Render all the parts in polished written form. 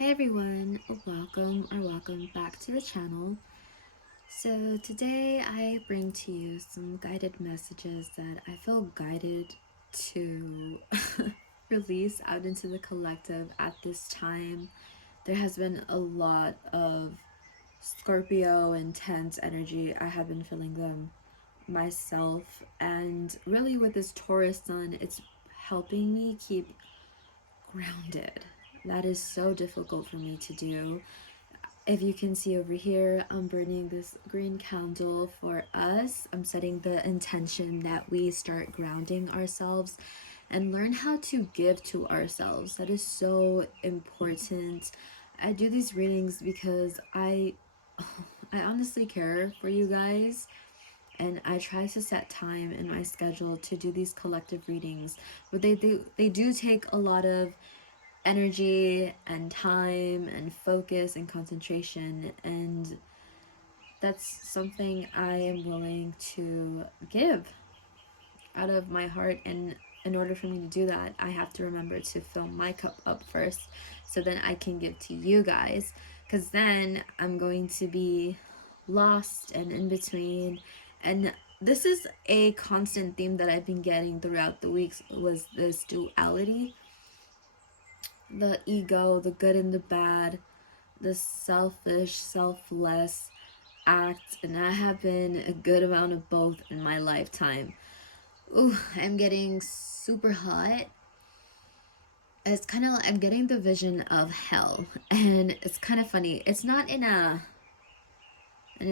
Hey everyone, welcome back to the channel. So today I bring to you some guided messages that I feel guided to release out into the collective at this time. There has been a lot of Scorpio intense energy. I have been feeling them myself, and really with this Taurus sun, it's helping me keep grounded. That is so difficult for me to do. If you can see over here, I'm burning this green candle for us. I'm setting the intention that we start grounding ourselves and learn how to give to ourselves. That is so important. I do these readings because I honestly care for you guys, and I try to set time in my schedule to do these collective readings. But they do take a lot of energy and time and focus and concentration, and that's something I am willing to give out of my heart. And in order for me to do that, I have to remember to fill my cup up first, so then I can give to you guys, because then I'm going to be lost and in between. And this is a constant theme that I've been getting throughout the weeks, was this duality, the ego, the good and the bad, the selfish, selfless act, and I have been a good amount of both in my lifetime. Ooh, I'm getting super hot. It's kind of like I'm getting the vision of hell, and it's kind of funny. It's not in a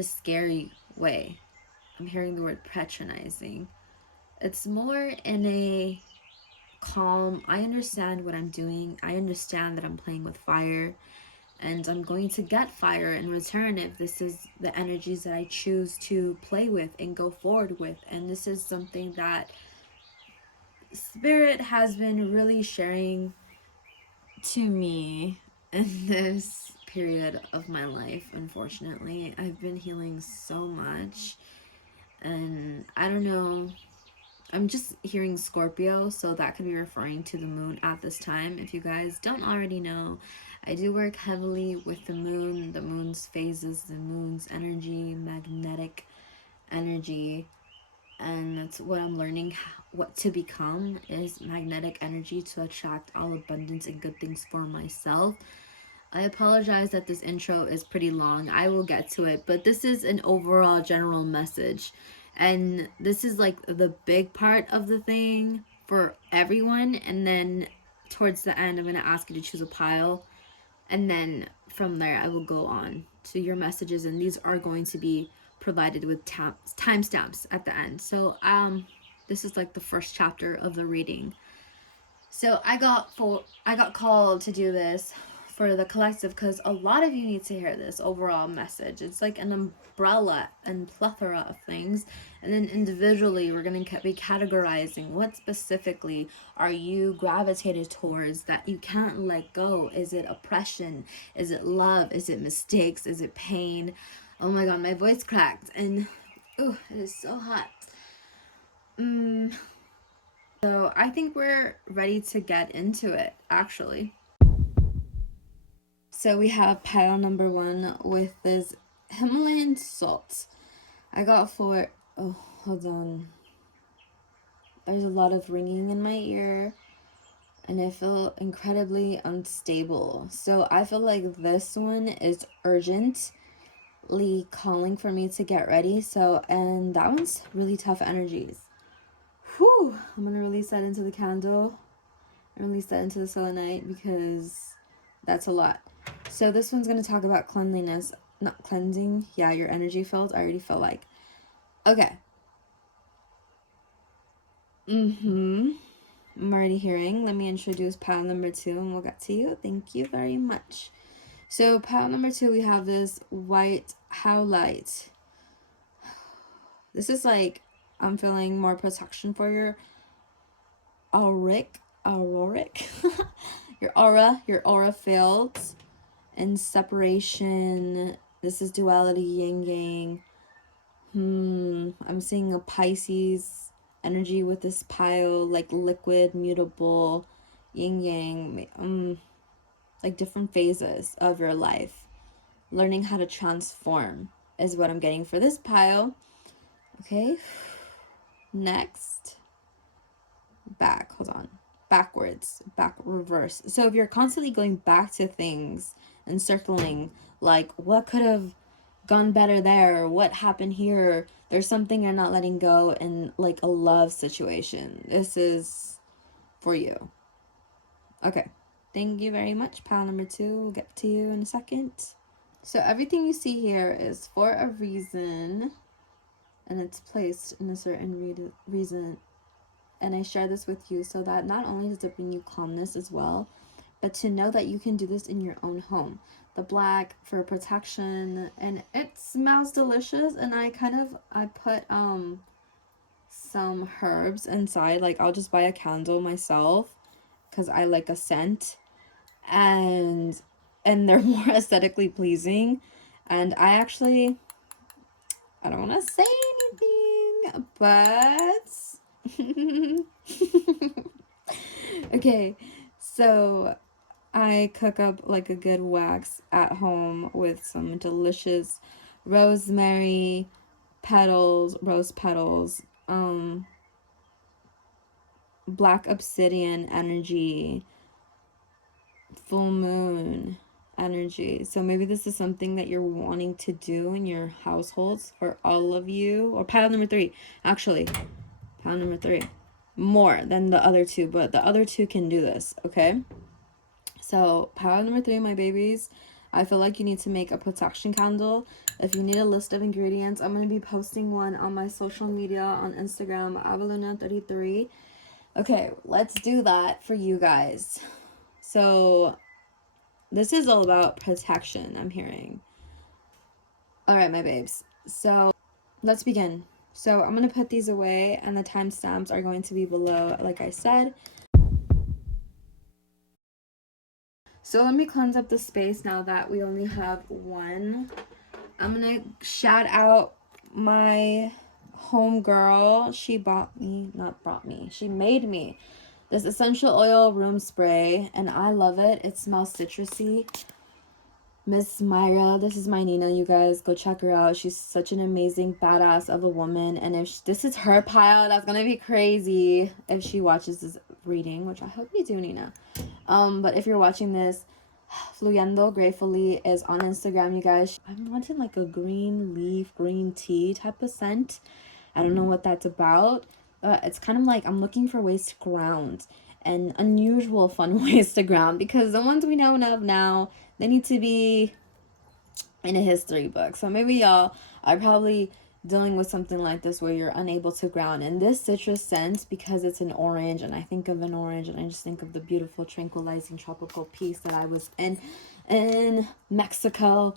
scary way. I'm hearing the word patronizing. It's more in a calm. I understand what I'm doing. I understand that I'm playing with fire, and I'm going to get fire in return if this is the energies that I choose to play with and go forward with. And this is something that Spirit has been really sharing to me in this period of my life. Unfortunately, I've been healing so much, and I don't know, I'm just hearing Scorpio, so that could be referring to the moon at this time. If you guys don't already know, I do work heavily with the moon's phases, the moon's energy, magnetic energy, and that's what I'm learning what to become is magnetic energy to attract all abundance and good things for myself. I apologize that this intro is pretty long. I will get to it, but this is an overall general message. And this is like the big part of the thing for everyone. And then towards the end, I'm going to ask you to choose a pile. And then from there, I will go on to your messages. And these are going to be provided with timestamps at the end. So, this is like the first chapter of the reading. So I got called to do this for the collective because a lot of you need to hear this overall message. It's like an umbrella and plethora of things, and then individually we're going to be categorizing what specifically are you gravitated towards that you can't let go. Is it oppression? Is it love? Is it mistakes? Is it pain? Oh my god, my voice cracked, and oh, it is so hot. So I think we're ready to get into it, actually. So we have pile number 1 with this Himalayan salt. I got for, oh, hold on. There's a lot of ringing in my ear, and I feel incredibly unstable. So I feel like this one is urgently calling for me to get ready. So, and that one's really tough energies. Whew, I'm gonna release that into the candle and release that into the selenite because that's a lot. So this one's going to talk about cleanliness, not cleansing. Yeah, your energy field. I already feel like. Okay. I'm already hearing. Let me introduce pile number 2 and we'll get to you. Thank you very much. So pile number 2, we have this white howlite. This is like, I'm feeling more protection for your auric, your aura field, and separation. This is duality, yin yang. I'm seeing a Pisces energy with this pile, like liquid, mutable, yin yang. like different phases of your life. Learning how to transform is what I'm getting for this pile. Okay. Next. Back. Hold on. Backwards. Back. Reverse. So if you're constantly going back to things and circling, like what could have gone better there? What happened here? There's something you're not letting go in like a love situation. This is for you. Okay. Thank you very much. Pile number 2. We'll get to you in a second. So everything you see here is for a reason, and it's placed in a certain reason. And I share this with you so that not only does it bring you calmness as well, but to know that you can do this in your own home. The black for protection, and it smells delicious. And I put some herbs inside. Like I'll just buy a candle myself because I like a scent, and they're more aesthetically pleasing. And I don't want to say anything, but okay, so I cook up like a good wax at home with some delicious rosemary rose petals, black obsidian energy, full moon energy. So maybe this is something that you're wanting to do in your households for all of you. Or pile number 3, actually. Pile number 3. More than the other 2, but the other 2 can do this, okay? So pile number 3, my babies, I feel like you need to make a protection candle. If you need a list of ingredients, I'm going to be posting one on my social media on Instagram, Avaluna33. Okay, let's do that for you guys. So this is all about protection, I'm hearing. All right, my babes. So let's begin. So I'm going to put these away, and the timestamps are going to be below, like I said. So let me cleanse up the space now that we only have one. I'm going to shout out my homegirl. She she made me this essential oil room spray, and I love it. It smells citrusy. Miss Myra, this is my Nina, you guys. Go check her out. She's such an amazing badass of a woman. And if this is her pile, that's going to be crazy if she watches this reading, which I hope you do, Nina. But if you're watching this, Fluyendo Gratefully is on Instagram, you guys. I'm wanting like a green leaf, green tea type of scent. I don't know what that's about. It's kind of like I'm looking for ways to ground, and unusual fun ways to ground, because the ones we know of now, they need to be in a history book. So maybe y'all are probably dealing with something like this where you're unable to ground. And this citrus scent, because it's an orange, and I think of an orange and I just think of the beautiful tranquilizing tropical peace that I was in Mexico.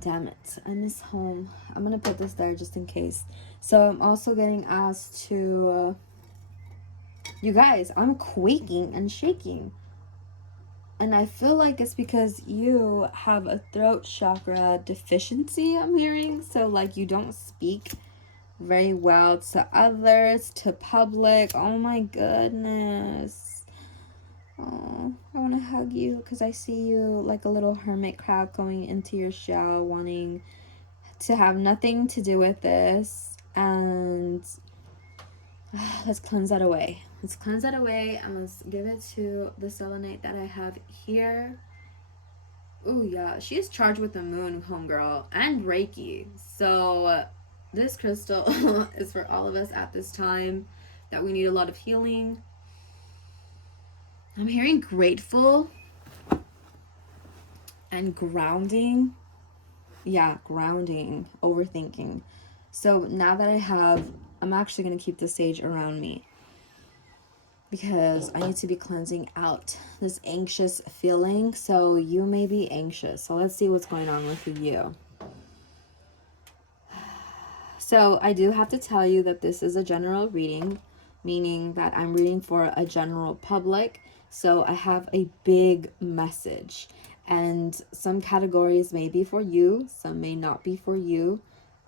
Damn it, I miss home. I'm gonna put this there just in case. So I'm also getting asked to you guys, I'm quaking and shaking. And I feel like it's because you have a throat chakra deficiency, I'm hearing. So, like, you don't speak very well to others, to public. Oh, my goodness. Oh, I want to hug you because I see you like a little hermit crab going into your shell, wanting to have nothing to do with this. And let's cleanse that away. Let's cleanse that away, and let's give it to the selenite that I have here. Oh yeah, she is charged with the moon, homegirl, and Reiki. So this crystal is for all of us at this time that we need a lot of healing. I'm hearing grateful and grounding. Yeah, grounding, overthinking. So now that I'm actually going to keep the sage around me, because I need to be cleansing out this anxious feeling. So you may be anxious. So let's see what's going on with you. So I do have to tell you that this is a general reading, meaning that I'm reading for a general public. So I have a big message, and some categories may be for you, some may not be for you.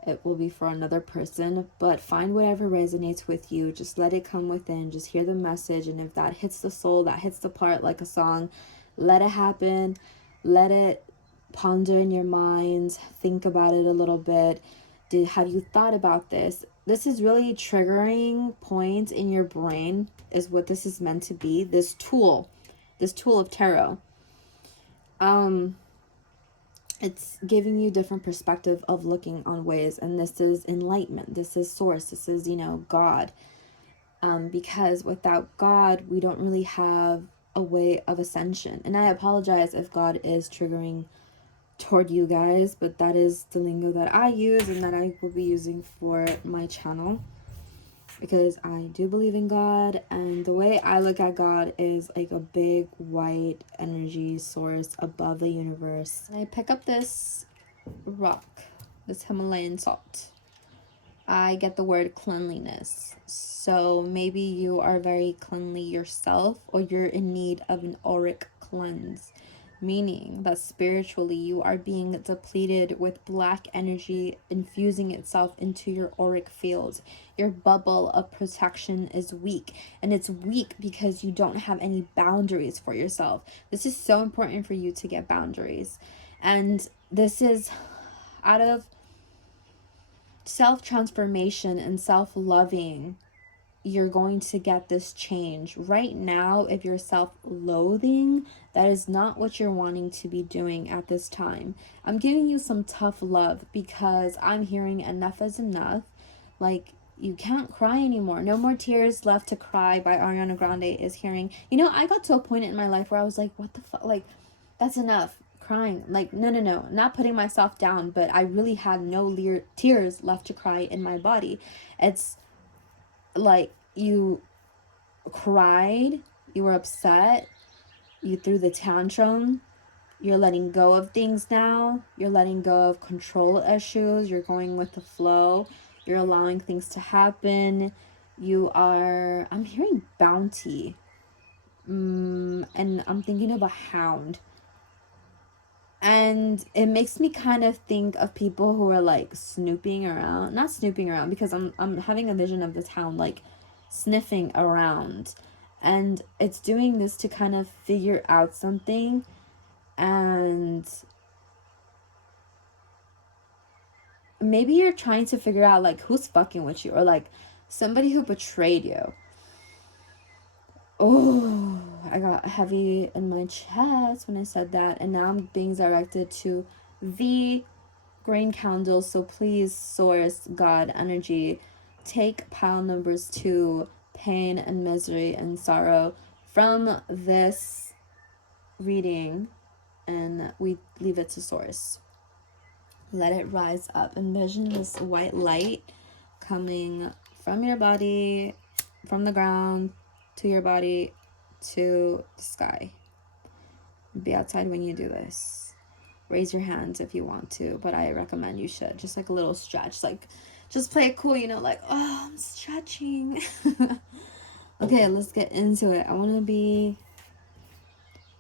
It will be for another person, but find whatever resonates with you. Just let it come within. Just hear the message, and if that hits the soul, that hits the part like a song, Let it happen. Let it ponder in your mind. Think about it a little bit. Have you thought about this? This is really triggering points in your brain, is what this is meant to be. This tool of tarot. It's giving you different perspective of looking on ways, and this is enlightenment. This is source. This is, God. Because without God, we don't really have a way of ascension. And I apologize if God is triggering toward you guys, but that is the lingo that I use and that I will be using for my channel, because I do believe in God, and the way I look at God is like a big white energy source above the universe. And I pick up this rock, this Himalayan salt. I get the word cleanliness. So maybe you are very cleanly yourself, or you're in need of an auric cleanse, meaning that spiritually you are being depleted with black energy infusing itself into your auric field. Your bubble of protection is weak, and it's weak because you don't have any boundaries for yourself. This is so important for you to get boundaries, and this is out of self-transformation and self-loving. You're going to get this change. Right now, if you're self-loathing, that is not what you're wanting to be doing at this time. I'm giving you some tough love because I'm hearing enough is enough. Like, you can't cry anymore. No more tears left to cry by Ariana Grande is hearing. I got to a point in my life where I was like, what the fuck? Like, that's enough. Crying. Like, no. Not putting myself down, but I really had no tears left to cry in my body. It's like, you cried, you were upset, you threw the tantrum, you're letting go of things now, you're letting go of control issues, you're going with the flow, you're allowing things to happen, I'm hearing bounty, and I'm thinking of a hound. And it makes me kind of think of people who are like snooping around, not snooping around, because I'm having a vision of this hound like sniffing around, and it's doing this to kind of figure out something. And maybe you're trying to figure out like who's fucking with you, or like somebody who betrayed you. Oh, I got heavy in my chest when I said that, and now I'm being directed to the green candles. So please, source, God, energy, take pile numbers 2, pain and misery and sorrow, from this reading, and we leave it to source. Let it rise up. Envision this white light coming from your body, from the ground, to your body, to the sky. Be outside when you do this. Raise your hands if you want to, but I recommend you should. Just like a little stretch. Like, just play it cool, like, oh, I'm stretching. Okay, let's get into it. I want to be...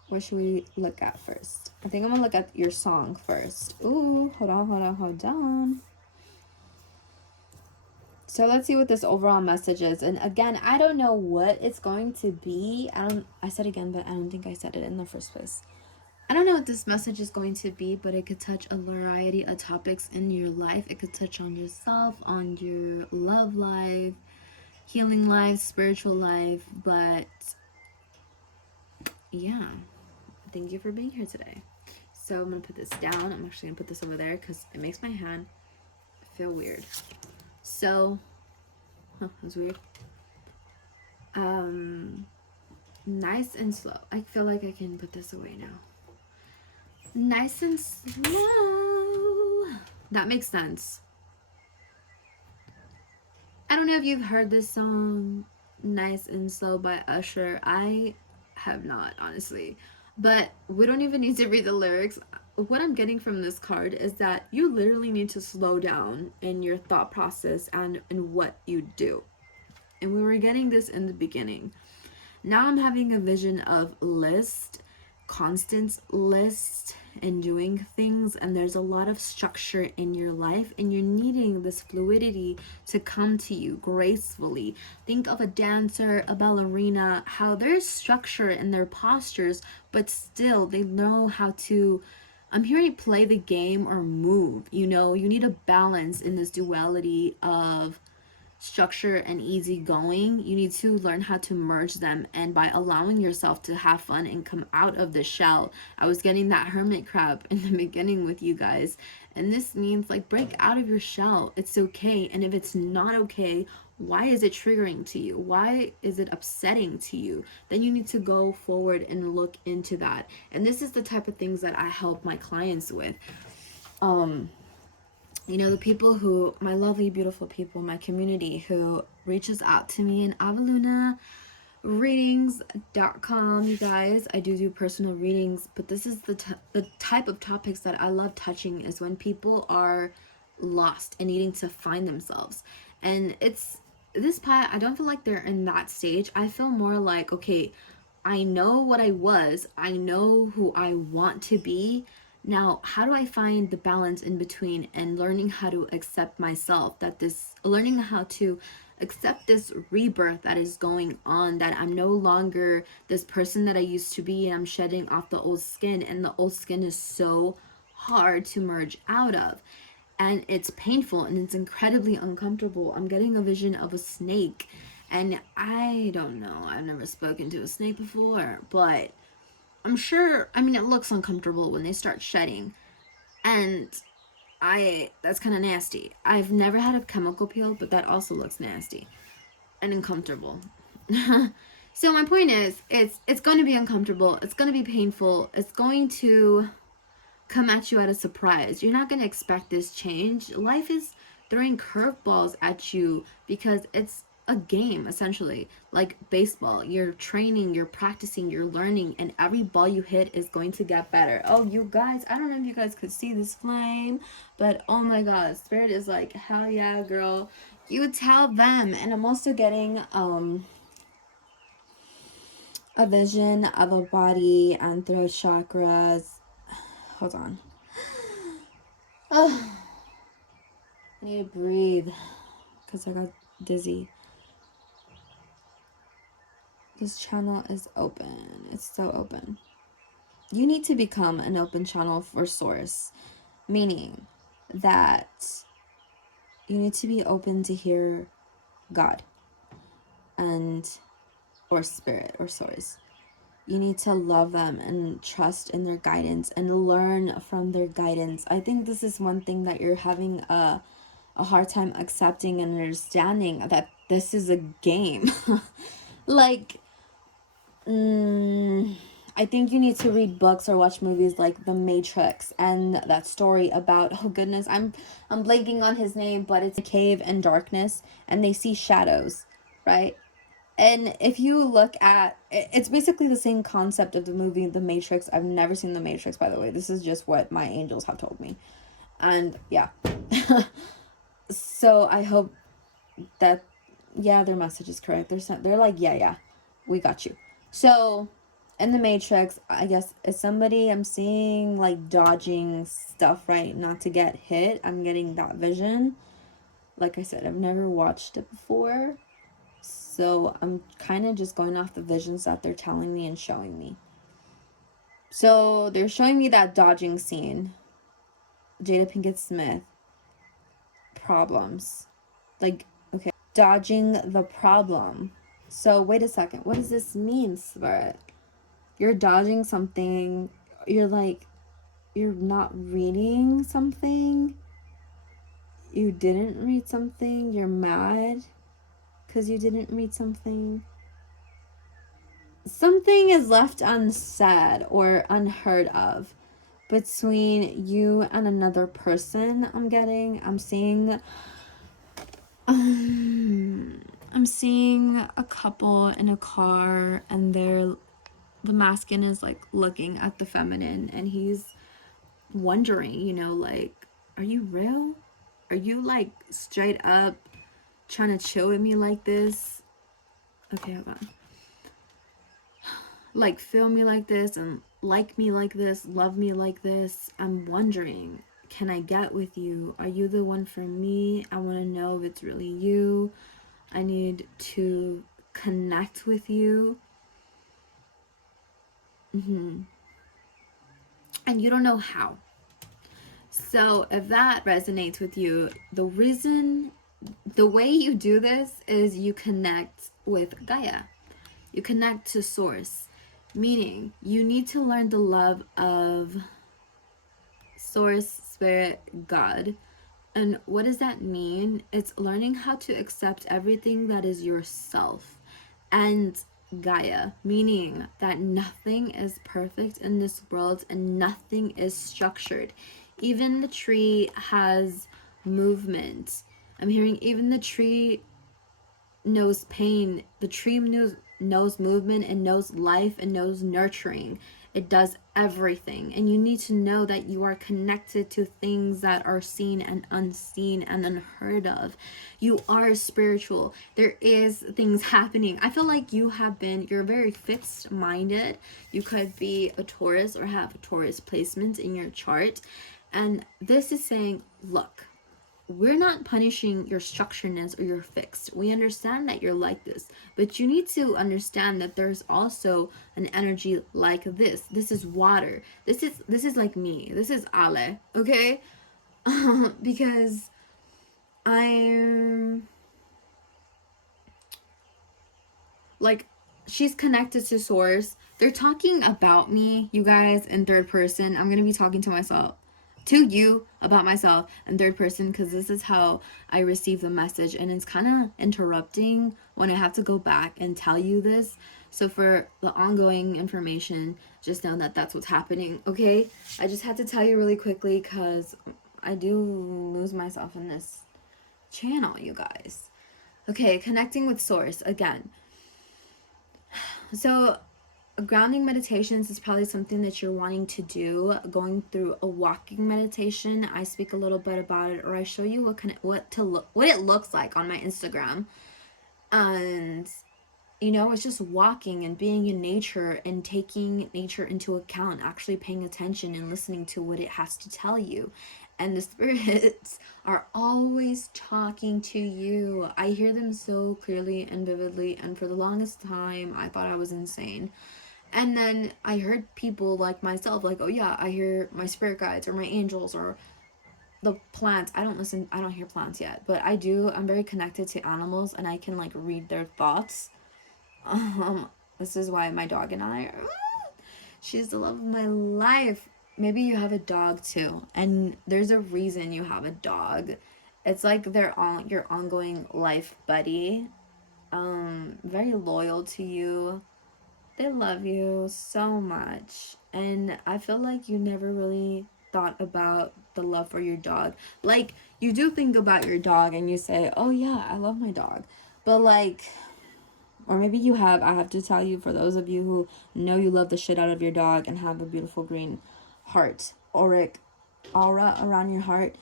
What should we look at first? I think I'm going to look at your song first. Ooh, hold on. So let's see what this overall message is. And again, I don't know what it's going to be. I said again, but I don't think I said it in the first place. I don't know what this message is going to be, but it could touch a variety of topics in your life. It could touch on yourself, on your love life, healing life, spiritual life. But yeah, thank you for being here today. So I'm going to put this down. I'm actually going to put this over there because it makes my hand feel weird. So, that's weird. Nice and slow. I feel like I can put this away now. Nice and slow. That makes sense. I don't know if you've heard this song, Nice and Slow by Usher. I have not, honestly. But we don't even need to read the lyrics. What I'm getting from this card is that you literally need to slow down in your thought process and in what you do. And we were getting this in the beginning. Now I'm having a vision of list constant list and doing things, and there's a lot of structure in your life, and you're needing this fluidity to come to you gracefully. Think of a dancer, a ballerina, how there's structure in their postures, but still they know how to, I'm hearing, play the game or move. You know, you need a balance in this duality of structure and easygoing. You need to learn how to merge them, and by allowing yourself to have fun and come out of the shell. I was getting that hermit crab in the beginning with you guys, and this means like break out of your shell. It's okay. And if it's not okay, why is it triggering to you? Why is it upsetting to you? Then you need to go forward and look into that. And this is the type of things that I help my clients with. You know, the people who, my lovely, beautiful people, my community who reaches out to me in AvelunaReadings.com, you guys. I do personal readings, but this is the type of topics that I love touching, is when people are lost and needing to find themselves. And it's, this part, I don't feel like they're in that stage. I feel more like, okay, I know what I was, I know who I want to be. Now, how do I find the balance in between, and learning how to accept myself, that this, learning how to accept this rebirth that is going on, that I'm no longer this person that I used to be, and I'm shedding off the old skin, and the old skin is so hard to merge out of. And it's painful and it's incredibly uncomfortable. I'm getting a vision of a snake, and I don't know, I've never spoken to a snake before, but I'm sure, I mean, it looks uncomfortable when they start shedding, and that's kind of nasty. I've never had a chemical peel, but that also looks nasty and uncomfortable. So my point is, it's going to be uncomfortable, it's going to be painful, it's going to come at you at a surprise. You're not going to expect this change. Life is throwing curveballs at you because it's a game, essentially, like baseball. You're training, you're practicing, you're learning, and every ball you hit is going to get better. Oh, you guys, I don't know if you guys could see this flame, but oh my god, Spirit is like, hell yeah, girl. You tell them. And I'm also getting a vision of a body and throat chakras. Hold on. Oh, I need to breathe because I got dizzy. This channel is open. It's so open. You need to become an open channel for source, meaning that you need to be open to hear God and or spirit or source. You need to love them and trust in their guidance and learn from their guidance. I think this is one thing that you're having a hard time accepting and understanding, that this is a game. Like, I think you need to read books or watch movies like The Matrix, and that story about, oh goodness, I'm blanking on his name, but it's a cave in darkness and they see shadows, right? And if you look at, it's basically the same concept of the movie The Matrix. I've never seen The Matrix, by the way. This is just what my angels have told me. And yeah. So I hope that, yeah, their message is correct. They're like, yeah, we got you. So in The Matrix, I guess, is somebody, I'm seeing like dodging stuff, right? Not to get hit. I'm getting that vision. Like I said, I've never watched it before. So I'm kind of just going off the visions that they're telling me and showing me. So they're showing me that dodging scene. Jada Pinkett Smith. Problems. Like, okay. Dodging the problem. So wait a second. What does this mean, Spirit? You're dodging something. You're like, you're not reading something. You didn't read something. You're mad because you didn't read something. Something is left unsaid or unheard of between you and another person. I'm seeing a couple in a car, and the masculine is like looking at the feminine, and he's wondering, you know, like, are you real? Are you like straight up trying to chill with me like this? Okay, hold on. Like, feel me like this, and like me like this, love me like this. I'm wondering, can I get with you? Are you the one for me? I want to know if it's really you. I need to connect with you. And you don't know how. So if that resonates with you, the way you do this is you connect with Gaia. You connect to source, meaning you need to learn the love of source, spirit, God. And what does that mean? It's learning how to accept everything that is yourself and Gaia, meaning that nothing is perfect in this world and nothing is structured. Even the tree has movement. I'm hearing even the tree knows pain. The tree knows movement and knows life and knows nurturing. It does everything. And you need to know that you are connected to things that are seen and unseen and unheard of. You are spiritual. There is things happening. I feel like you're very fixed minded. You could be a Taurus or have a Taurus placement in your chart. And this is saying, look, we're not punishing your structuredness or your fixed. We understand that you're like this, but you need to understand that there's also an energy like this. This is water. This is like me. This is Ale, okay? Because I'm like, she's connected to source. They're talking about me, you guys, in third person. I'm gonna be talking to myself, to you, about myself in third person, because this is how I receive the message, and it's kind of interrupting when I have to go back and tell you this. So for the ongoing information, just know that that's what's happening, okay? I just had to tell you really quickly because I do lose myself in this channel, you guys. Okay, connecting with source again. So grounding meditations is probably something that you're wanting to do. Going through a walking meditation, I speak a little bit about it, or I show you what it looks like on my Instagram. And it's just walking and being in nature and taking nature into account, actually paying attention and listening to what it has to tell you. And the spirits are always talking to you. I hear them so clearly and vividly, and for the longest time I thought I was insane. And then I heard people like myself, like, oh yeah, I hear my spirit guides or my angels or the plants. I don't hear plants yet, but I do. I'm very connected to animals and I can like read their thoughts. This is why my dog and I are, she's the love of my life. Maybe you have a dog too, and there's a reason you have a dog. It's like they're on your ongoing life buddy. Very loyal to you. They love you so much. And I feel like you never really thought about the love for your dog. Like, you do think about your dog and you say, oh yeah, I love my dog. But like, or maybe you have, I have to tell you, for those of you who know you love the shit out of your dog and have a beautiful green heart, aura around your heart,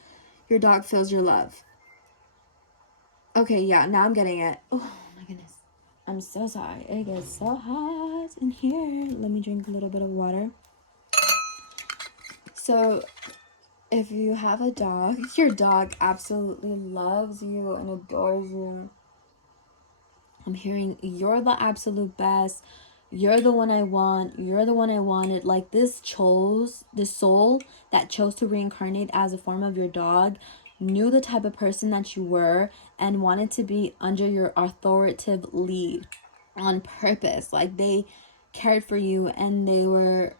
your dog feels your love. Okay, yeah, now I'm getting it. Oh my goodness. I'm so sorry. It gets so hot in here. Let me drink a little bit of water. So, if you have a dog, your dog absolutely loves you and adores you. I'm hearing you're the absolute best. You're the one I want. You're the one I wanted. Like this soul that chose to reincarnate as a form of your dog knew the type of person that you were and wanted to be under your authoritative lead on purpose. Like they cared for you and they were,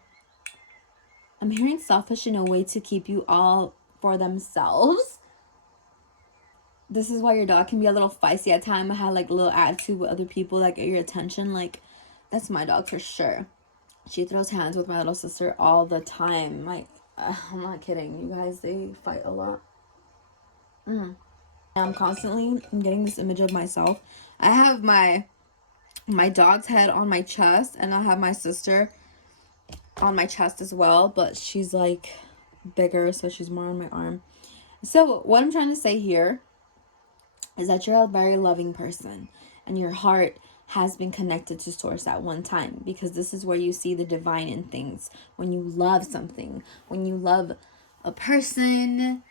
I'm hearing, selfish in a way to keep you all for themselves. This is why your dog can be a little feisty at times. I had like a little attitude with other people that get your attention. Like, that's my dog for sure. She throws hands with my little sister all the time. Like, I'm not kidding. You guys, they fight a lot. I'm constantly getting this image of myself. I have my dog's head on my chest, and I have my sister on my chest as well, but she's like bigger, so she's more on my arm. So what I'm trying to say here is that you're a very loving person, and your heart has been connected to source at one time, because this is where you see the divine in things. When you love something, when you love a person,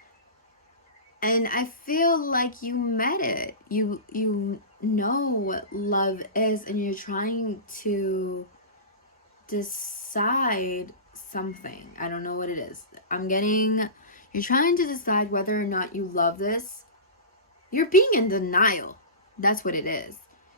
and I feel like you met it. You know what love is, and you're trying to decide something. I don't know what it is. You're trying to decide whether or not you love this. You're being in denial. That's what it is.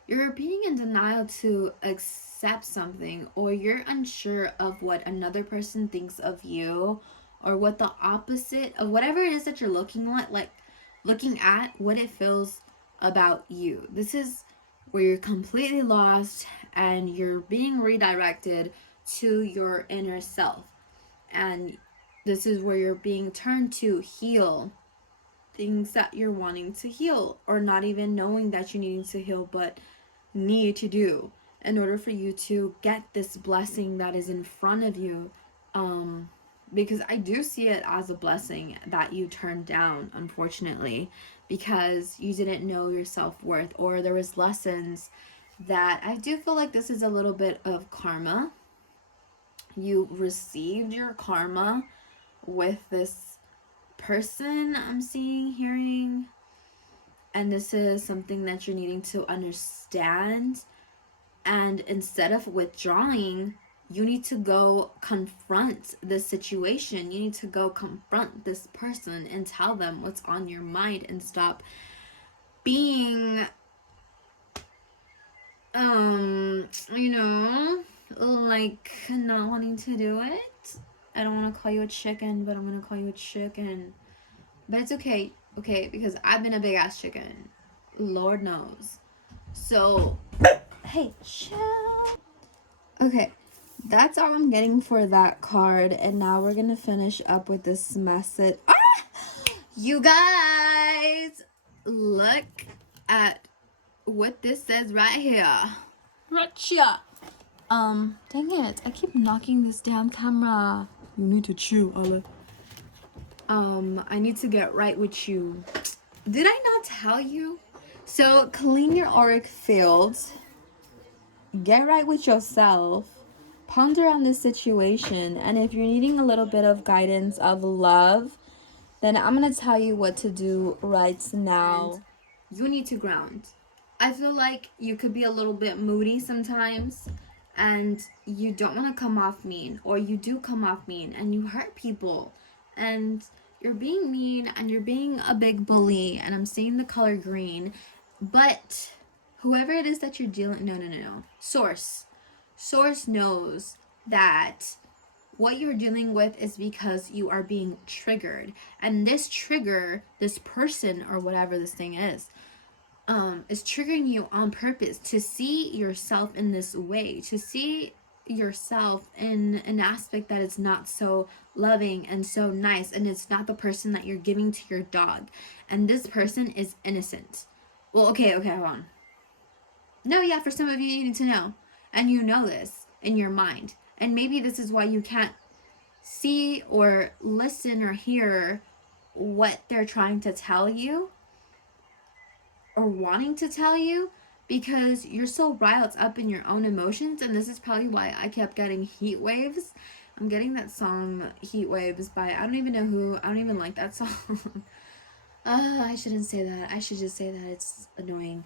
You're being in denial to accept something, or you're unsure of what another person thinks of you, or what the opposite of whatever it is that you're looking at what it feels about you. This is where you're completely lost and you're being redirected to your inner self. And this is where you're being turned to heal things that you're wanting to heal, or not even knowing that you need to heal, but need to do in order for you to get this blessing that is in front of you. Because I do see it as a blessing that you turned down, unfortunately, because you didn't know your self-worth, or there was lessons that I do feel like this is a little bit of karma. You received your karma with this person I'm seeing, hearing, and this is something that you're needing to understand. And instead of withdrawing, you need to go confront this situation. You need to go confront this person and tell them what's on your mind, and stop being like not wanting to do it. I don't want to call you a chicken, but I'm gonna call you a chicken. But it's okay, because I've been a big ass chicken. Lord knows. So, hey, chill. Okay, that's all I'm getting for that card. And now we're gonna finish up with this message. Ah! You guys, look at what this says right here. Right here. Dang it. I keep knocking this damn camera. You need to chill, Olive. I need to get right with you. Did I not tell you? So, clean your auric field. Get right with yourself. Ponder on this situation. And if you're needing a little bit of guidance of love, then I'm going to tell you what to do right now. And you need to ground. I feel like you could be a little bit moody sometimes, and you don't want to come off mean, or you do come off mean and you hurt people, and you're being mean and you're being a big bully, and I'm seeing the color green. But whoever it is that you're dealing, no. Source knows that what you're dealing with is because you are being triggered. And this trigger, this person or whatever this thing is triggering you on purpose to see yourself in this way, to see yourself in an aspect that is not so loving and so nice, and it's not the person that you're giving to your dog. And this person is innocent. Well, okay, hold on. No, yeah, for some of you need to know. And you know this in your mind. And maybe this is why you can't see or listen or hear what they're trying to tell you or wanting to tell you, because you're so riled up in your own emotions. And this is probably why I kept getting heat waves. I'm getting that song Heat Waves by, I don't even know who. I don't even like that song. I shouldn't say that. I should just say that it's annoying.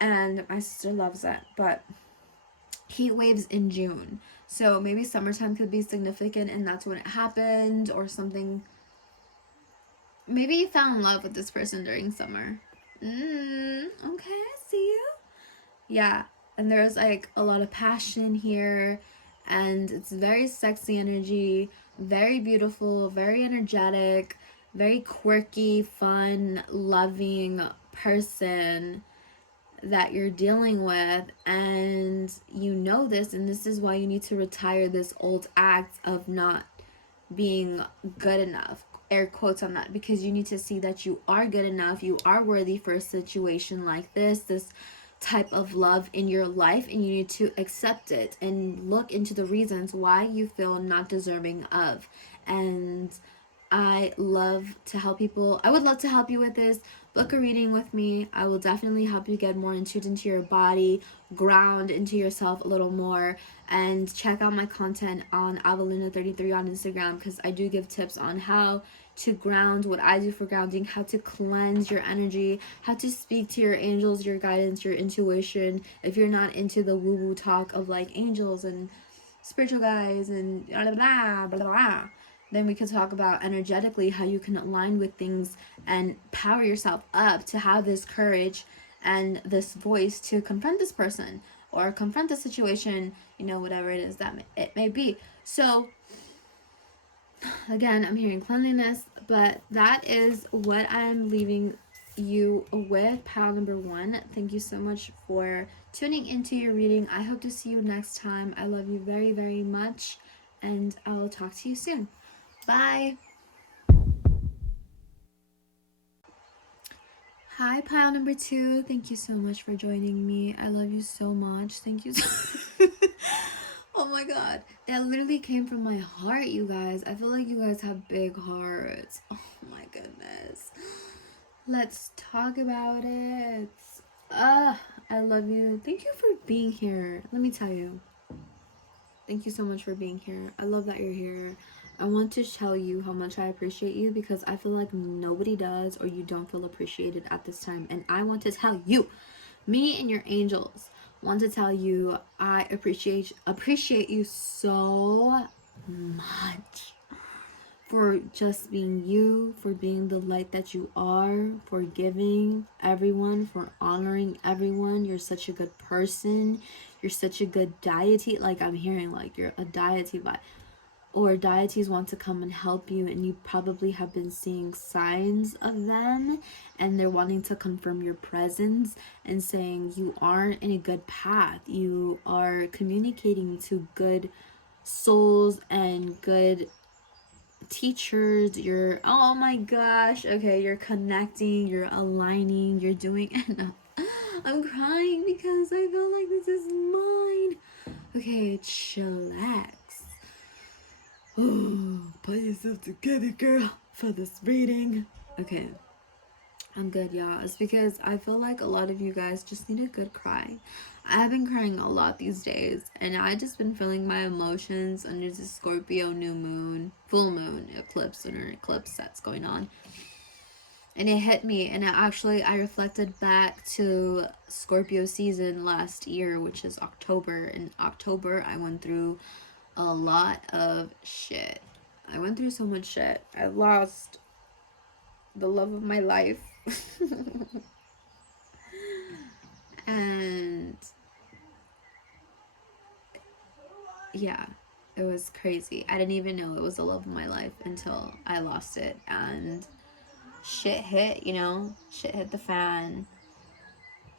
And my sister loves that. But heat waves in June. So maybe summertime could be significant and that's when it happened, or something. Maybe you fell in love with this person during summer. Okay, I see you. Yeah, and there's like a lot of passion here, and it's very sexy energy, very beautiful, very energetic, very quirky, fun, loving person that you're dealing with. And you know this, and this is why you need to retire this old act of not being good enough, air quotes on that, because you need to see that you are good enough, you are worthy for a situation like this type of love in your life, and you need to accept it and look into the reasons why you feel not deserving of. And I love to help people. I would love to help you with this. Book a reading with me. I will definitely help you get more in tune into your body, ground into yourself a little more, and check out my content on Avaluna33 on Instagram, because I do give tips on how to ground, what I do for grounding, how to cleanse your energy, how to speak to your angels, your guidance, your intuition. If you're not into the woo-woo talk of like angels and spiritual guys and blah blah blah blah, then we could talk about energetically how you can align with things and power yourself up to have this courage and this voice to confront this person or confront the situation, whatever it is that it may be. So again, I'm hearing cleanliness, but that is what I'm leaving you with, pile number 1. Thank you so much for tuning into your reading. I hope to see you next time. I love you very, very much, and I'll talk to you soon. Bye. Hi, pile number 2. Thank you so much for joining me. I love you so much. Thank you so Oh my god. That literally came from my heart, you guys. I feel like you guys have big hearts. Oh my goodness. Let's talk about it. I love you. Thank you for being here. Let me tell you. Thank you so much for being here. I love that you're here. I want to tell you how much I appreciate you, because I feel like nobody does, or you don't feel appreciated at this time. And I want to tell you, me and your angels want to tell you I appreciate you so much for just being you, for being the light that you are, for giving everyone, for honoring everyone. You're such a good person. You're such a good deity. Like, I'm hearing like you're a deity vibe, or deities want to come and help you, and you probably have been seeing signs of them, and they're wanting to confirm your presence and saying you aren't in a good path. You are communicating to good souls and good teachers. You're, oh my gosh, okay, you're connecting, you're aligning, you're doing enough. I'm crying because I feel like this is mine. Okay, chillax. Oh, put yourself together, girl, for this reading. Okay, I'm good, y'all. It's because I feel like a lot of you guys just need a good cry. I have been crying a lot these days, and I just been feeling my emotions under the Scorpio new moon, full moon eclipse, lunar eclipse that's going on. And it hit me, and I reflected back to Scorpio season last year, which is October. In October, I went through a lot of shit. I went through so much shit. I lost the love of my life. And yeah, it was crazy. I didn't even know it was the love of my life until I lost it. And shit hit, shit hit the fan.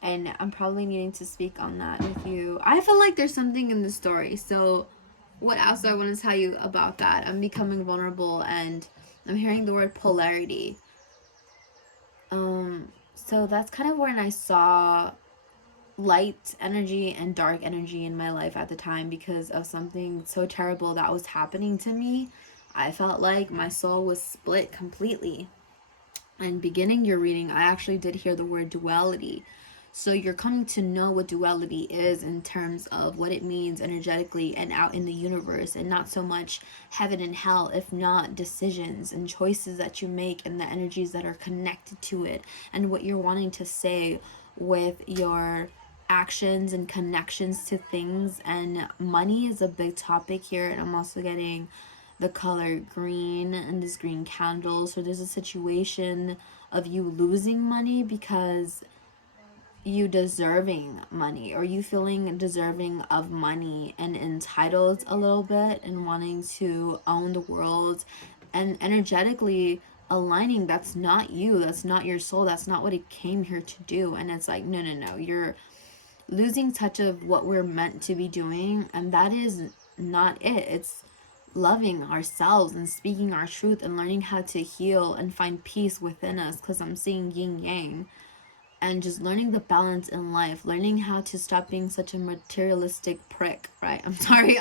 And I'm probably needing to speak on that with you. I feel like there's something in the story. So what else do I want to tell you about that? I'm becoming vulnerable, and I'm hearing the word polarity. So that's kind of when I saw light energy and dark energy in my life at the time, because of something so terrible that was happening to me. I felt like my soul was split completely. And beginning your reading, I actually did hear the word duality. So you're coming to know what duality is in terms of what it means energetically and out in the universe, and not so much heaven and hell, if not decisions and choices that you make and the energies that are connected to it, and what you're wanting to say with your actions and connections to things. And money is a big topic here, and I'm also getting the color green and this green candle. So there's a situation of you losing money because you deserving money, or you feeling deserving of money and entitled a little bit and wanting to own the world, and energetically aligning. That's not you, that's not your soul, that's not what it came here to do. And it's like, no, you're losing touch of what we're meant to be doing, and that is not it. It's loving ourselves and speaking our truth and learning how to heal and find peace within us, because I'm seeing yin yang, and just learning the balance in life, learning how to stop being such a materialistic prick, right? I'm sorry,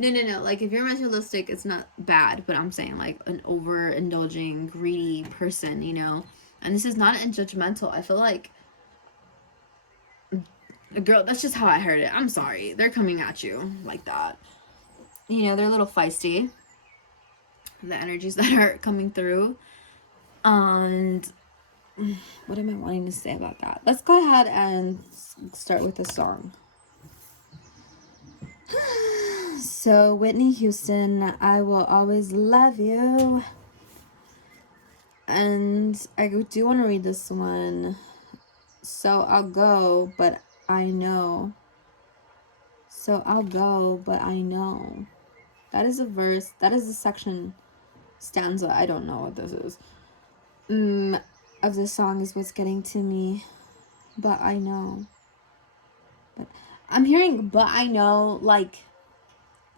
No. Like, if you're materialistic, it's not bad, but I'm saying, like, an overindulging, greedy person, you know? And this is not judgmental. I feel like, girl, that's just how I heard it. I'm sorry. They're coming at you like that. You know, they're a little feisty, the energies that are coming through. And what am I wanting to say about that? Let's go ahead and start with a song. So, Whitney Houston, I Will Always Love You. And I do want to read this one. So I'll go, but I know. So I'll go, but I know. That is a verse. That is a section, stanza. I don't know what this is. Of this song is what's getting to me. But I know. But I'm hearing, but I know, like,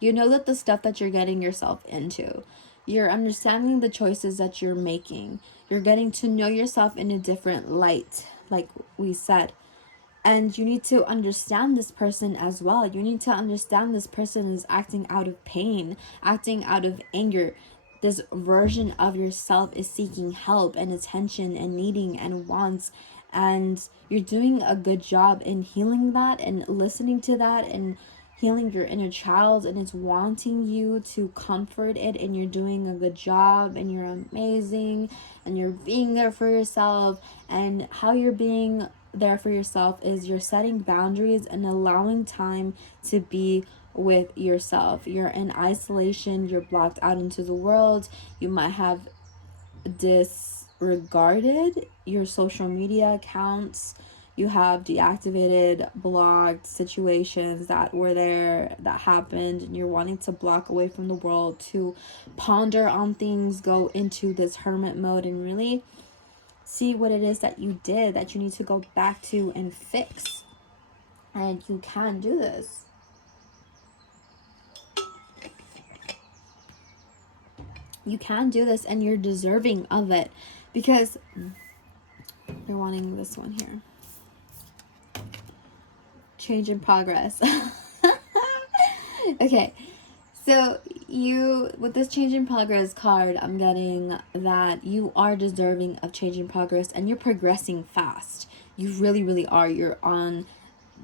you know that the stuff that you're getting yourself into, you're understanding the choices that you're making. You're getting to know yourself in a different light, like we said. And you need to understand this person as well. You need to understand this person is acting out of pain, acting out of anger. This version of yourself is seeking help and attention and needing and wants. And you're doing a good job in healing that and listening to that and healing your inner child, and it's wanting you to comfort it, and you're doing a good job, and you're amazing, and you're being there for yourself. And how you're being there for yourself is you're setting boundaries and allowing time to be with yourself. You're in isolation, you're blocked out into the world. You might have disregarded your social media accounts. You have deactivated, blocked situations that were there, that happened, and you're wanting to block away from the world, to ponder on things, go into this hermit mode, and really see what it is that you did that you need to go back to and fix. And you can do this. You can do this, and you're deserving of it, because they're wanting this one here. Change in progress. Okay, so you, with this change in progress card, I'm getting that you are deserving of change in progress, and you're progressing fast. You really, really are. You're on,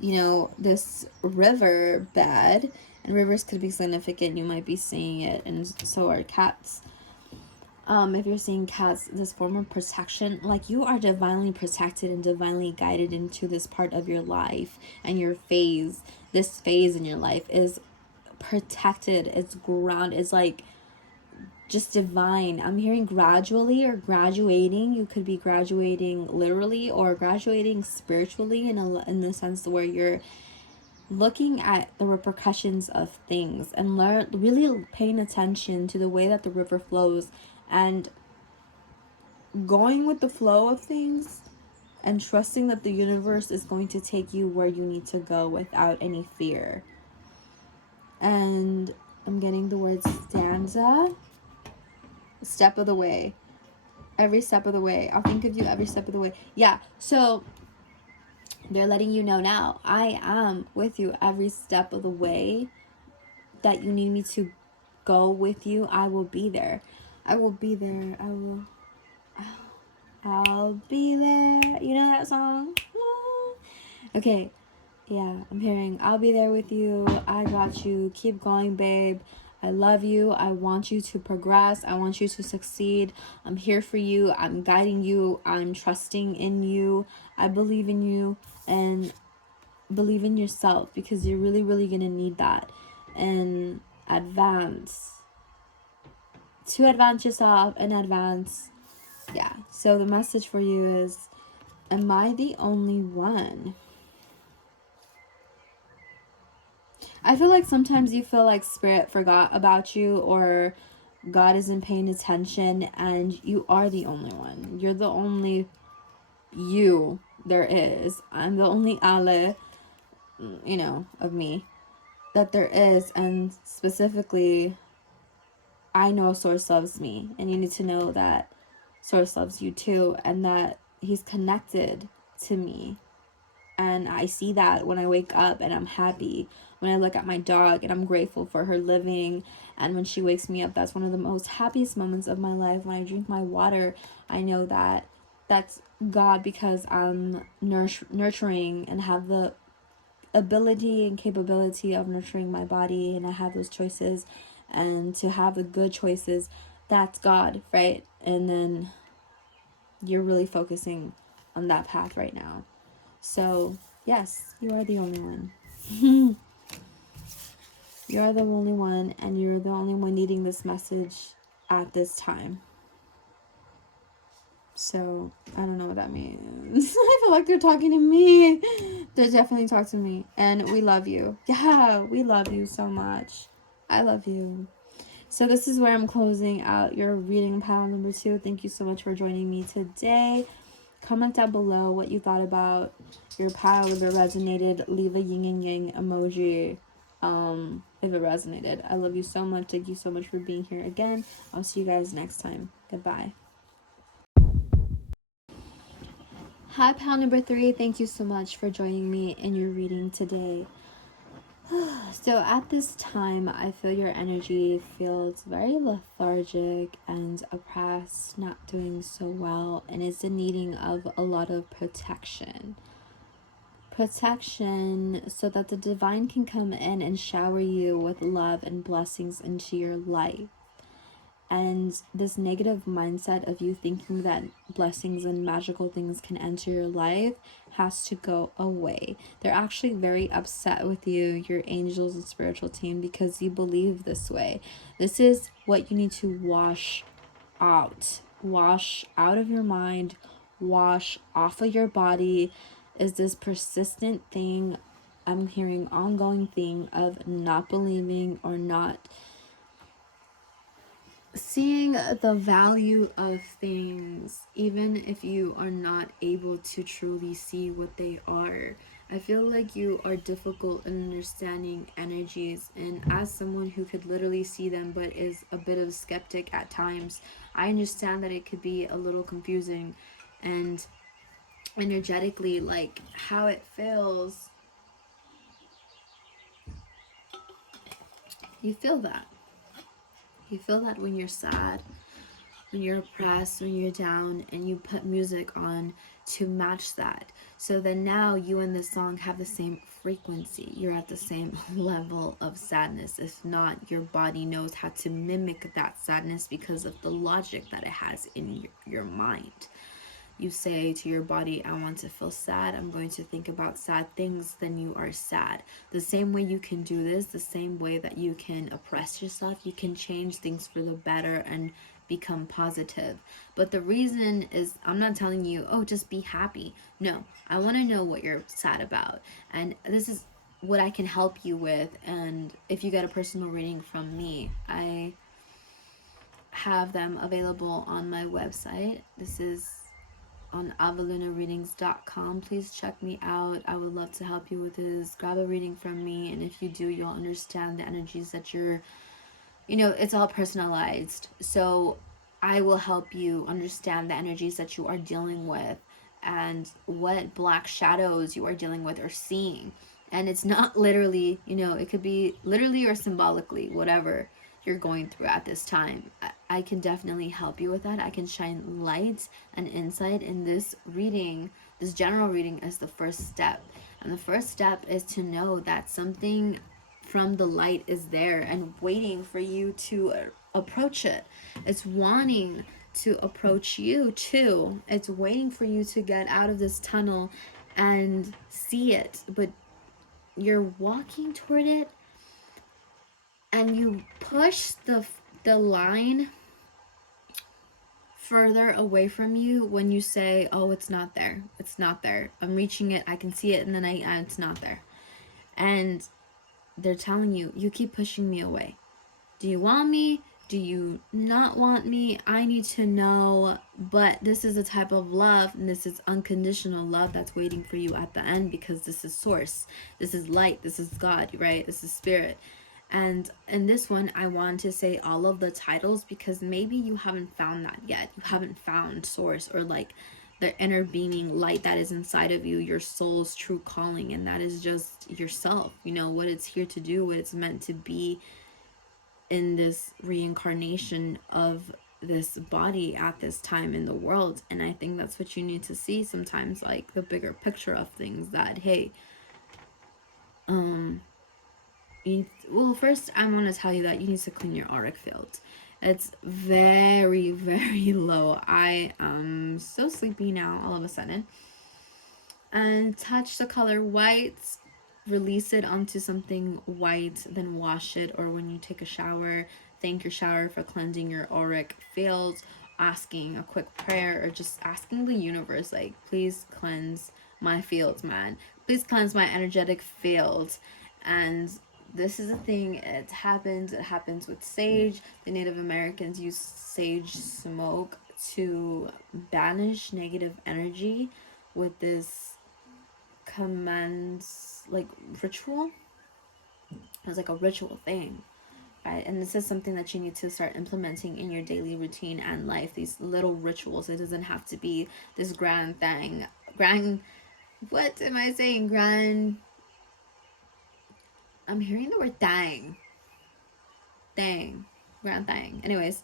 you know, this river bed, and rivers could be significant. You might be seeing it, and so are cats. If you're seeing cats, this form of protection, like, you are divinely protected and divinely guided into this part of your life, and your phase, this phase in your life is protected. It's ground. It's like just divine. I'm hearing gradually or graduating. You could be graduating literally or graduating spiritually, in the sense where you're looking at the repercussions of things and really paying attention to the way that the river flows, and going with the flow of things, and trusting that the universe is going to take you where you need to go without any fear. And I'm getting the word stanza. Step of the way. Every step of the way. I'll think of you every step of the way. Yeah, so they're letting you know now, I am with you every step of the way that you need me to go with you. I will be there. I will be there. I'll be there. You know that song? Okay. Yeah, I'm hearing, I'll be there with you. I got you. Keep going, babe. I love you. I want you to progress. I want you to succeed. I'm here for you. I'm guiding you. I'm trusting in you. I believe in you, and believe in yourself, because you're really, really going to need that. And advance. To advance yourself and advance. Yeah. So the message for you is, am I the only one? I feel like sometimes you feel like spirit forgot about you, or God isn't paying attention, and you are the only one. You're the only you there is. I'm the only Ale, you know, of me that there is. And specifically, I know Source loves me, and you need to know that Source loves you too, and that he's connected to me. And I see that when I wake up, and I'm happy. when I look at my dog and I'm grateful for her living, and when she wakes me up, that's one of the most happiest moments of my life. When I drink my water, I know that that's God, because I'm nurturing and have the ability and capability of nurturing my body, and I have those choices, and to have the good choices, that's God, right? And then you're really focusing on that path right now. So yes, you are the only one. You're the only one, and you're the only one needing this message at this time. So I don't know what that means. I feel like they're talking to me. They definitely talk to me. And we love you. Yeah, we love you so much. I love you. So this is where I'm closing out your reading pile number 2. Thank you so much for joining me today. Comment down below what you thought about your pile. If it resonated, leave a yin and yang emoji. If it resonated. I love you so much. Thank you so much for being here again. I'll see you guys next time. Goodbye. Hi, pal number 3. Thank you so much for joining me in your reading today. So at this time, I feel your energy feels very lethargic and oppressed, not doing so well, and is in needing of a lot of protection. Protection so that the divine can come in and shower you with love and blessings into your life. And this negative mindset of you thinking that blessings and magical things can enter your life has to go away. They're actually very upset with you, your angels and spiritual team, because you believe this way. This is what you need to wash out. Wash out of your mind, wash off of your body, is this persistent thing, I'm hearing ongoing thing of not believing or not seeing the value of things, even if you are not able to truly see what they are. I feel like you are difficult in understanding energies, and as someone who could literally see them but is a bit of a skeptic at times, I understand that it could be a little confusing, and energetically, like how it feels, you feel that. You feel that when you're sad, when you're oppressed, when you're down, and you put music on to match that. So then now you and the song have the same frequency. You're at the same level of sadness. If not, your body knows how to mimic that sadness because of the logic that it has in your mind. You say to your body, I want to feel sad, I'm going to think about sad things, then you are sad. The same way you can do this, the same way that you can oppress yourself, you can change things for the better and become positive. But the reason is, I'm not telling you, oh, just be happy. No, I want to know what you're sad about. And this is what I can help you with. And if you get a personal reading from me, I have them available on my website. This is on avalunareadings.com. Please check me out. I would love to help you with this. Grab a reading from me, and if you do, you'll understand the energies that you're, it's all personalized. So I will help you understand the energies that you are dealing with and what black shadows you are dealing with or seeing. And it's not literally, it could be literally or symbolically, whatever you're going through at this time. I can definitely help you with that. I can shine light and insight in this reading, this general reading, as the first step. And the first step is to know that something from the light is there and waiting for you to approach it. It's wanting to approach you too. It's waiting for you to get out of this tunnel and see it. But you're walking toward it, and you push the line further away from you when you say, oh, it's not there, it's not there, I'm reaching it, I can see it, and then it's not there. And they're telling you, you keep pushing me away. Do you want me? Do you not want me? I need to know. But this is a type of love, and this is unconditional love that's waiting for you at the end, because this is source, this is light, this is God, right? This is spirit. And in this one, I want to say all of the titles, because maybe you haven't found that yet. You haven't found source, or like the inner beaming light that is inside of you, your soul's true calling, and that is just yourself, you know, what it's here to do, what it's meant to be in this reincarnation of this body at this time in the world. And I think that's what you need to see sometimes, like the bigger picture of things, that hey, well, first I want to tell you that you need to clean your auric field. It's very, very low. I am so sleepy now all of a sudden. And touch the color white, release it onto something white, then wash it. Or when you take a shower, thank your shower for cleansing your auric field, asking a quick prayer, or just asking the universe, like, please cleanse my fields, man. Please cleanse my energetic field. And this is a thing, it happens with sage. The Native Americans use sage smoke to banish negative energy with this commands, like, ritual. It's like a ritual thing, right? And this is something that you need to start implementing in your daily routine and life, these little rituals. It doesn't have to be this grand thing. What am I saying? I'm hearing the word grand thing. Anyways,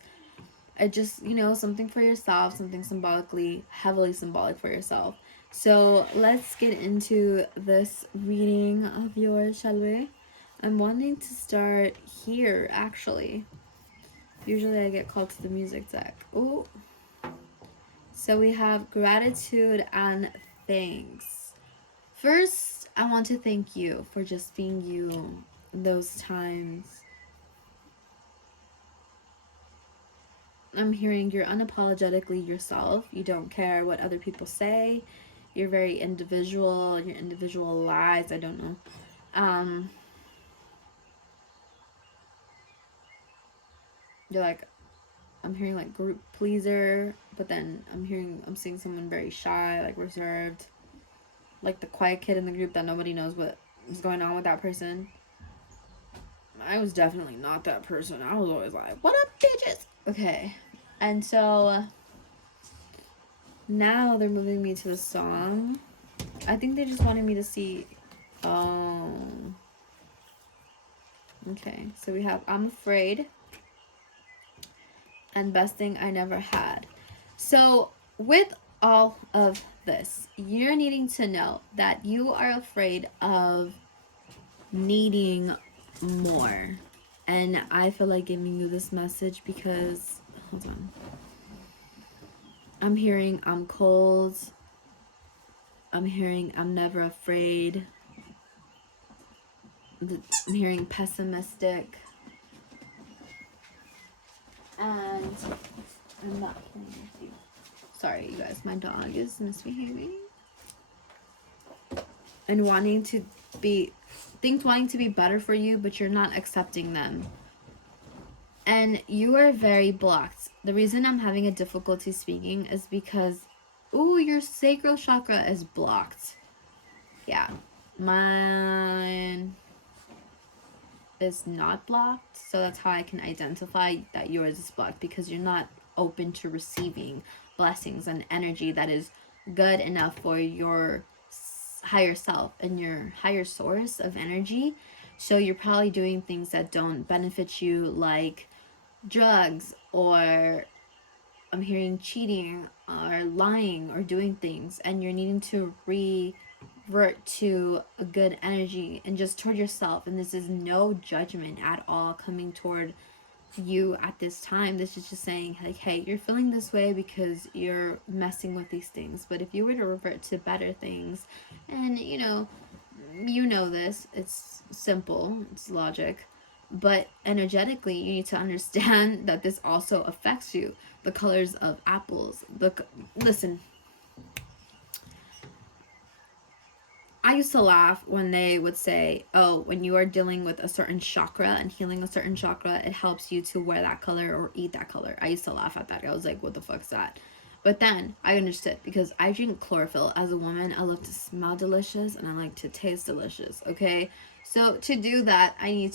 I just, you know, something for yourself, something symbolically, heavily symbolic for yourself. So let's get into this reading of yours, shall we? I'm wanting to start here, actually. Usually I get called to the music deck. Ooh. So we have gratitude and thanks. First, I want to thank you for just being you those times. I'm hearing you're unapologetically yourself. You don't care what other people say. You're very individual. You're individualized. I don't know. You're like, I'm hearing like group pleaser, but then I'm seeing someone very shy, like reserved, like the quiet kid in the group that nobody knows what is going on with that person. I was definitely not that person. I was always like, what up, bitches? Okay. And so now they're moving me to the song. I think they just wanted me to see. Oh. Okay. So we have I'm Afraid and Best Thing I Never Had. So with all of this, you're needing to know that you are afraid of needing more. And I feel like giving you this message because, hold on, I'm hearing I'm cold. I'm hearing I'm never afraid. I'm hearing pessimistic. And I'm not playing with you. Sorry, you guys, my dog is misbehaving. And wanting to be better for you, but you're not accepting them. And you are very blocked. The reason I'm having a difficulty speaking is because, ooh, your sacral chakra is blocked. Yeah, mine is not blocked, so that's how I can identify that yours is blocked, because you're not open to receiving blessings and energy that is good enough for your higher self and your higher source of energy. So you're probably doing things that don't benefit you, like drugs, or I'm hearing cheating or lying or doing things, and you're needing to revert to a good energy and just toward yourself. And this is no judgment at all coming toward you at this time. This is just saying, like, hey, you're feeling this way because you're messing with these things. But if you were to revert to better things, and you know this, it's simple, it's logic, but energetically you need to understand that this also affects you. The colors of apples, listen, I used to laugh when they would say, oh, when you are dealing with a certain chakra and healing a certain chakra, it helps you to wear that color or eat that color. I used to laugh at that. I was like, what the fuck's that? But then I understood, because I drink chlorophyll. As a woman, I love to smell delicious and I like to taste delicious, okay? So to do that, I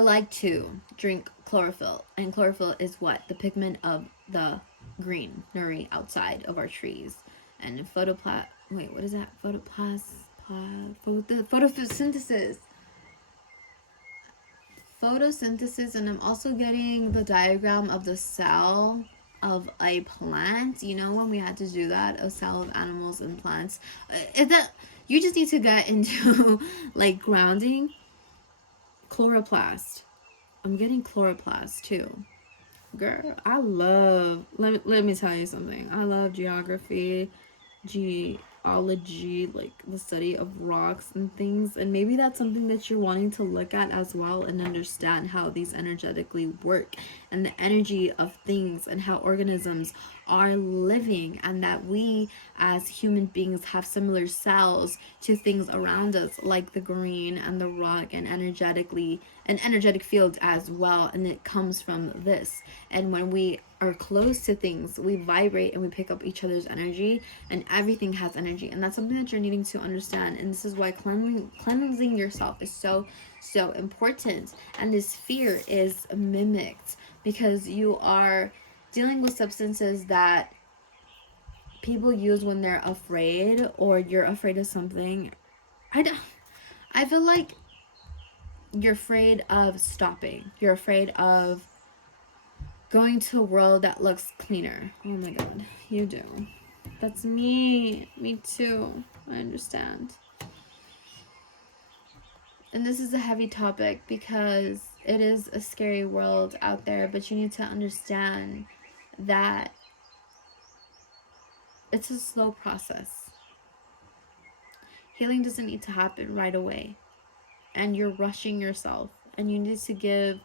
like to drink chlorophyll. And chlorophyll is what? The pigment of the greenery outside of our trees. And wait, what is that? Photosynthesis. Photosynthesis, and I'm also getting the diagram of the cell of a plant. You know, when we had to do that, a cell of animals and plants. That you just need to get into like grounding. Chloroplast. I'm getting chloroplast too. Girl, I love, let me tell you something. I love geography, geology, like the study of rocks and things. And maybe that's something that you're wanting to look at as well and understand how these energetically work and the energy of things and how organisms are living, and that we as human beings have similar cells to things around us, like the green and the rock, and energetically an energetic field as well. And it comes from this. And when we are close to things, we vibrate and we pick up each other's energy, and everything has energy. And that's something that you're needing to understand. And this is why cleansing yourself is so important. And this fear is mimicked because you are dealing with substances that people use when they're afraid, or you're afraid of something. I feel like you're afraid of stopping. You're afraid of going to a world that looks cleaner. Oh my god, you do. That's me. Me too. I understand. And this is a heavy topic because it is a scary world out there, but you need to understand that it's a slow process. Healing doesn't need to happen right away, and you're rushing yourself, and you need to give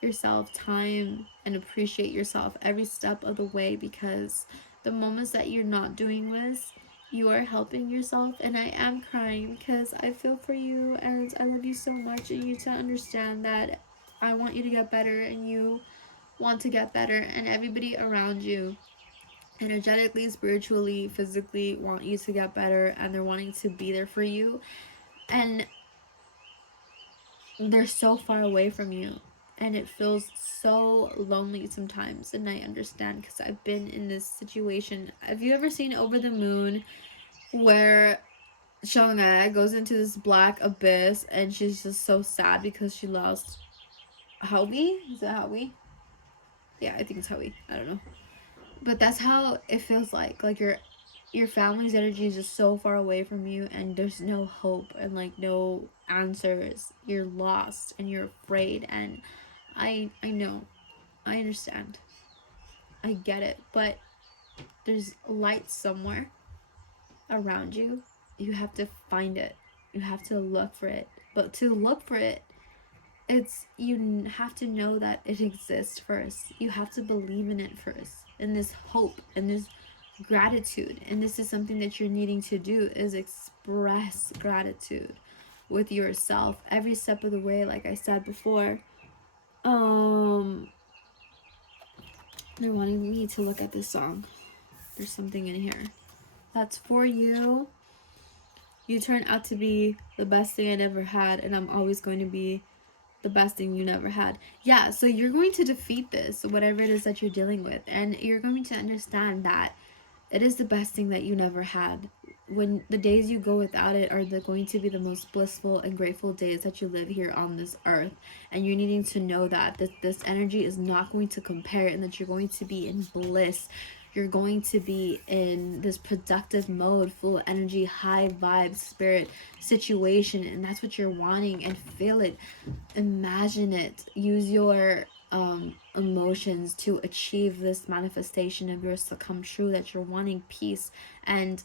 yourself time and appreciate yourself every step of the way, because the moments that you're not doing this, you are helping yourself. And I am crying because I feel for you and I love you so much, and you to understand that I want you to get better and you want to get better, and everybody around you energetically, spiritually, physically want you to get better, and they're wanting to be there for you. And they're so far away from you, and it feels so lonely sometimes. And I understand because I've been in this situation. Have you ever seen Over the Moon, where Shanga goes into this black abyss and she's just so sad because she lost Howie? Is it Howie? Yeah, I think it's Howie. I don't know. But that's how it feels like your family's energy is just so far away from you, and there's no hope and like no answers. You're lost and you're afraid, and I know. I understand. I get it, but there's light somewhere around you. You have to find it. You have to look for it. But to look for it, it's you have to know that it exists first. You have to believe in it first. And this hope and this gratitude, and this is something that you're needing to do, is express gratitude with yourself every step of the way. Like I said before, they're wanting me to look at this song. There's something in here that's for you. You turn out to be the best thing I never had, and I'm always going to be the best thing you never had. Yeah, so you're going to defeat this, whatever it is that you're dealing with, and you're going to understand that it is the best thing that you never had. When the days you go without it are going to be the most blissful and grateful days that you live here on this earth. And you're needing to know that this energy is not going to compare, and that you're going to be in bliss. You're going to be in this productive mode, full of energy, high vibe, spirit situation. And that's what you're wanting, and feel it. Imagine it. Use your emotions to achieve this manifestation of yours to come true, that you're wanting peace. And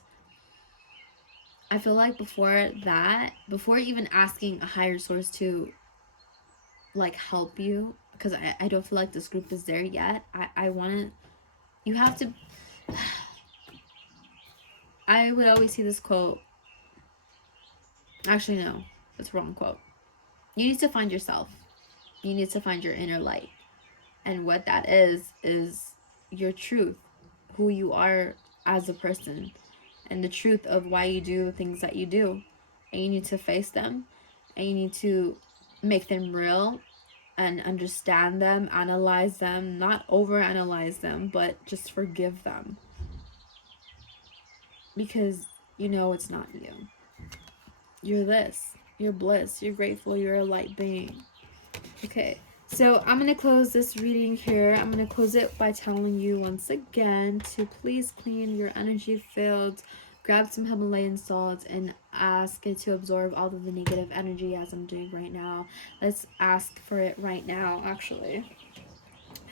I feel like before even asking a higher source to like help you, because I don't feel like this group is there yet. I want to, you have to, I would always see this quote. Actually, no, that's a wrong quote. You need to find yourself. You need to find your inner light. And what that is your truth, who you are as a person, and the truth of why you do things that you do. And you need to face them, and you need to make them real, and understand them, analyze them, not overanalyze them, but just forgive them. Because you know it's not you. You're this. You're bliss. You're grateful. You're a light being. Okay, so I'm going to close this reading here. I'm going to close it by telling you once again to please clean your energy field. Grab some Himalayan salt and ask it to absorb all of the negative energy as I'm doing right now. Let's ask for it right now, actually.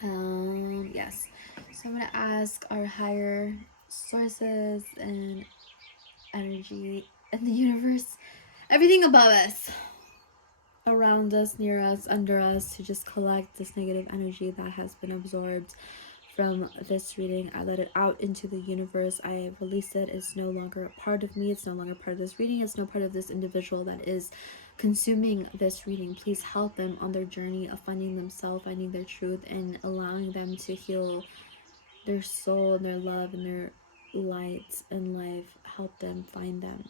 Yes. So I'm going to ask our higher sources and energy in the universe, everything above us, around us, near us, under us, to just collect this negative energy that has been absorbed from this reading. I let it out into the universe. I release it. It's no longer a part of me. It's no longer part of this reading. It's no part of this individual that is consuming this reading. Please help them on their journey of finding themselves, finding their truth, and allowing them to heal their soul and their love and their light and life. Help them find them.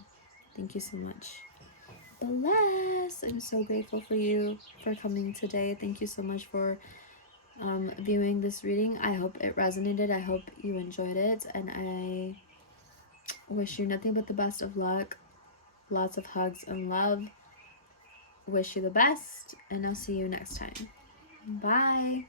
Thank you so much. Bless. I'm so grateful for you for coming today. Thank you so much for viewing this reading. I hope it resonated. I hope you enjoyed it, and I wish you nothing but the best of luck. Lots of hugs and love. Wish you the best, and I'll see you next time. Bye.